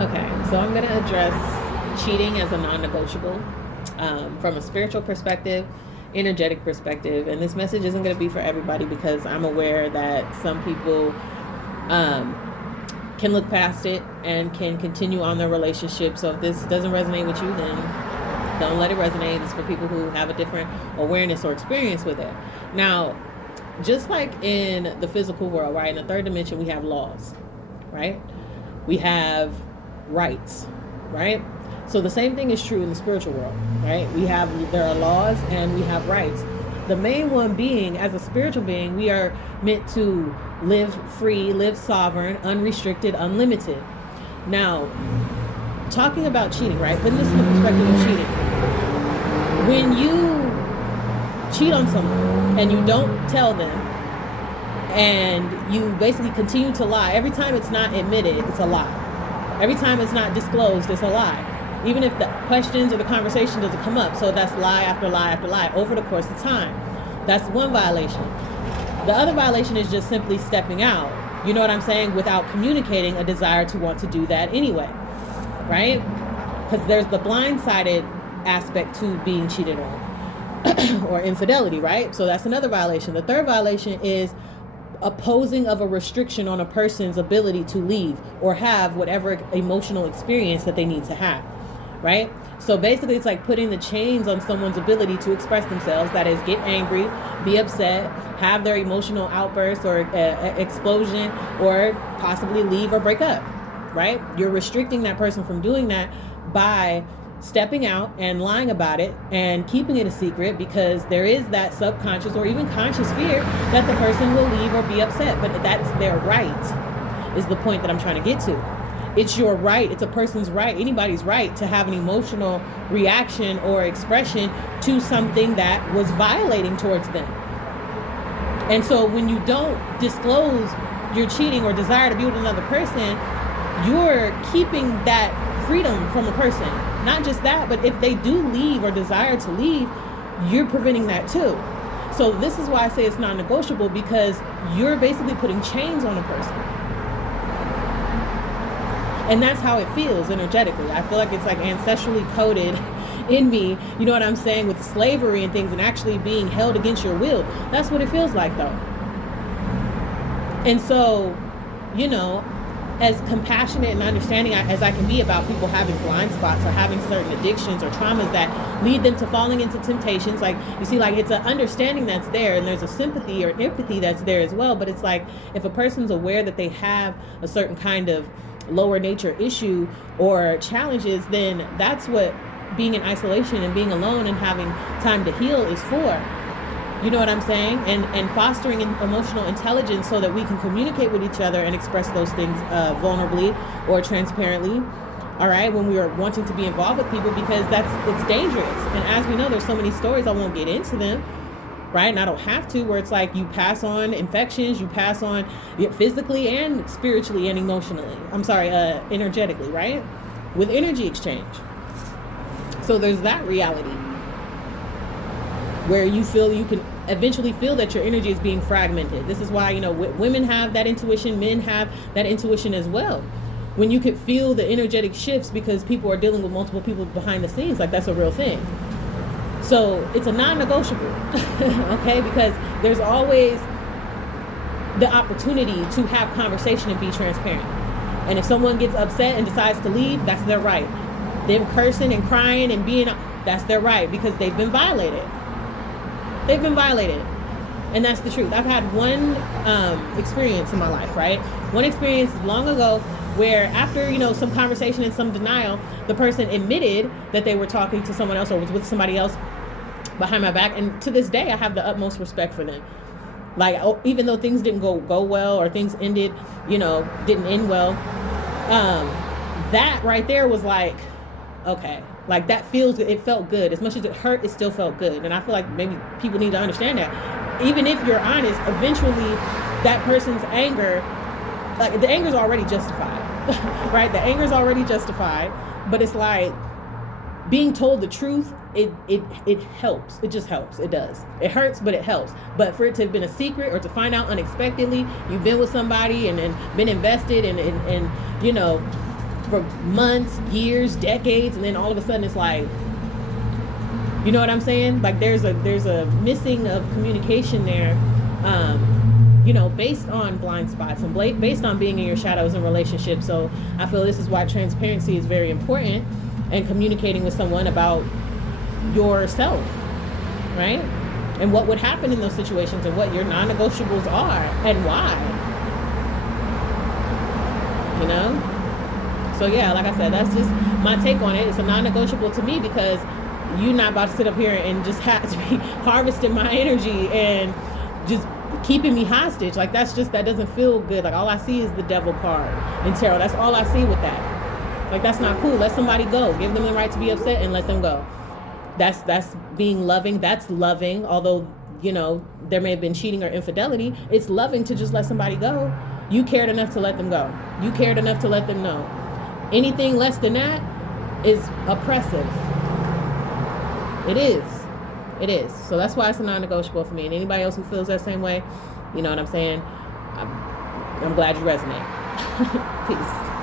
Okay, so I'm going to address cheating as a non-negotiable from a spiritual perspective, energetic perspective, and this message isn't going to be for everybody because I'm aware that some people can look past it and can continue on their relationship. So if this doesn't resonate with you, then don't let it resonate. It's for people who have a different awareness or experience with it. Now, just like in the physical world, right, in the third dimension, we have laws, right? We have rights, right? So the same thing is true in the spiritual world, right? There are laws and we have rights. The main one being, as a spiritual being, we are meant to live free, live sovereign, unrestricted, unlimited. Now, talking about cheating, right? Putting this in the perspective of cheating. When you cheat on someone and you don't tell them and you basically continue to lie, every time it's not admitted, it's a lie. Every time it's not disclosed, it's a lie. Even if the questions or the conversation doesn't come up. So that's lie after lie after lie over the course of time. That's one violation. The other violation is just simply stepping out, you know what I'm saying, without communicating a desire to want to do that anyway, right? Because there's the blindsided aspect to being cheated on or infidelity, right? So that's another violation. The third violation is opposing of a restriction on a person's ability to leave or have whatever emotional experience that they need to have, right? So basically it's like putting the chains on someone's ability to express themselves, that is, get angry, be upset, have their emotional outburst or explosion, or possibly leave or break up, right? You're restricting that person from doing that by stepping out and lying about it and keeping it a secret, because there is that subconscious or even conscious fear that the person will leave or be upset. But that's their right, is the point that I'm trying to get to. It's your right. It's a person's right, anybody's right, to have an emotional reaction or expression to something that was violating towards them. And so when you don't disclose your cheating or desire to be with another person, you're keeping that freedom from a person. Not just that, but if they do leave or desire to leave, you're preventing that too. So this is why I say it's non-negotiable, because you're basically putting chains on a person. And that's how it feels energetically. I feel like it's like ancestrally coded in me, you know what I'm saying, with slavery and things, and actually being held against your will. That's what it feels like though. And so, you know, as compassionate and understanding as I can be about people having blind spots or having certain addictions or traumas that lead them to falling into temptations, like, you see, like, it's an understanding that's there, and there's a sympathy or empathy that's there as well. But it's like, if a person's aware that they have a certain kind of lower nature issue or challenges, then that's what being in isolation and being alone and having time to heal is for. You know what I'm saying? And fostering emotional intelligence so that we can communicate with each other and express those things vulnerably or transparently. All right, when we are wanting to be involved with people, because it's dangerous. And as we know, there's so many stories, I won't get into them, right? And I don't have to, where it's like you pass on infections, you pass on physically and spiritually and emotionally. Energetically, right? With energy exchange. So there's that reality, where you can eventually feel that your energy is being fragmented. This is why, you know, women have that intuition, men have that intuition as well. When you could feel the energetic shifts because people are dealing with multiple people behind the scenes, like, that's a real thing. So it's a non-negotiable, okay? Because there's always the opportunity to have conversation and be transparent. And if someone gets upset and decides to leave, that's their right. Them cursing and crying and that's their right, because they've been violated. They've been violated. And that's the truth. I've had one experience in my life, right? One experience long ago where, after, you know, some conversation and some denial, the person admitted that they were talking to someone else or was with somebody else behind my back. And to this day, I have the utmost respect for them. Like, even though things didn't go well, or things ended, you know, didn't end well, that right there was like, okay, like, it felt good. As much as it hurt, it still felt good. And I feel like maybe people need to understand that. Even if you're honest, eventually that person's anger, like, the anger's already justified, right? The anger's already justified, but it's like, being told the truth, it helps. It just helps. It does. It hurts, but it helps. But for it to have been a secret, or to find out unexpectedly, you've been with somebody and been invested and you know, for months, years, decades, and then all of a sudden it's like, you know what I'm saying? Like there's a missing of communication there, based on blind spots and based on being in your shadows in relationships. So I feel this is why transparency is very important, and communicating with someone about yourself, right? And what would happen in those situations, and what your non-negotiables are and why. So yeah, like I said, that's just my take on it. It's a non-negotiable to me, because you're not about to sit up here and just have to be harvesting my energy and just keeping me hostage. Like that doesn't feel good. Like all I see is the devil card in tarot. That's all I see with that. Like that's not cool. Let somebody go. Give them the right to be upset and let them go. That's being loving. That's loving. Although, there may have been cheating or infidelity, it's loving to just let somebody go. You cared enough to let them go. You cared enough to let them know. Anything less than that is oppressive. It is. So that's why it's a non-negotiable for me. And anybody else who feels that same way, you know what I'm saying? I'm glad you resonate. Peace.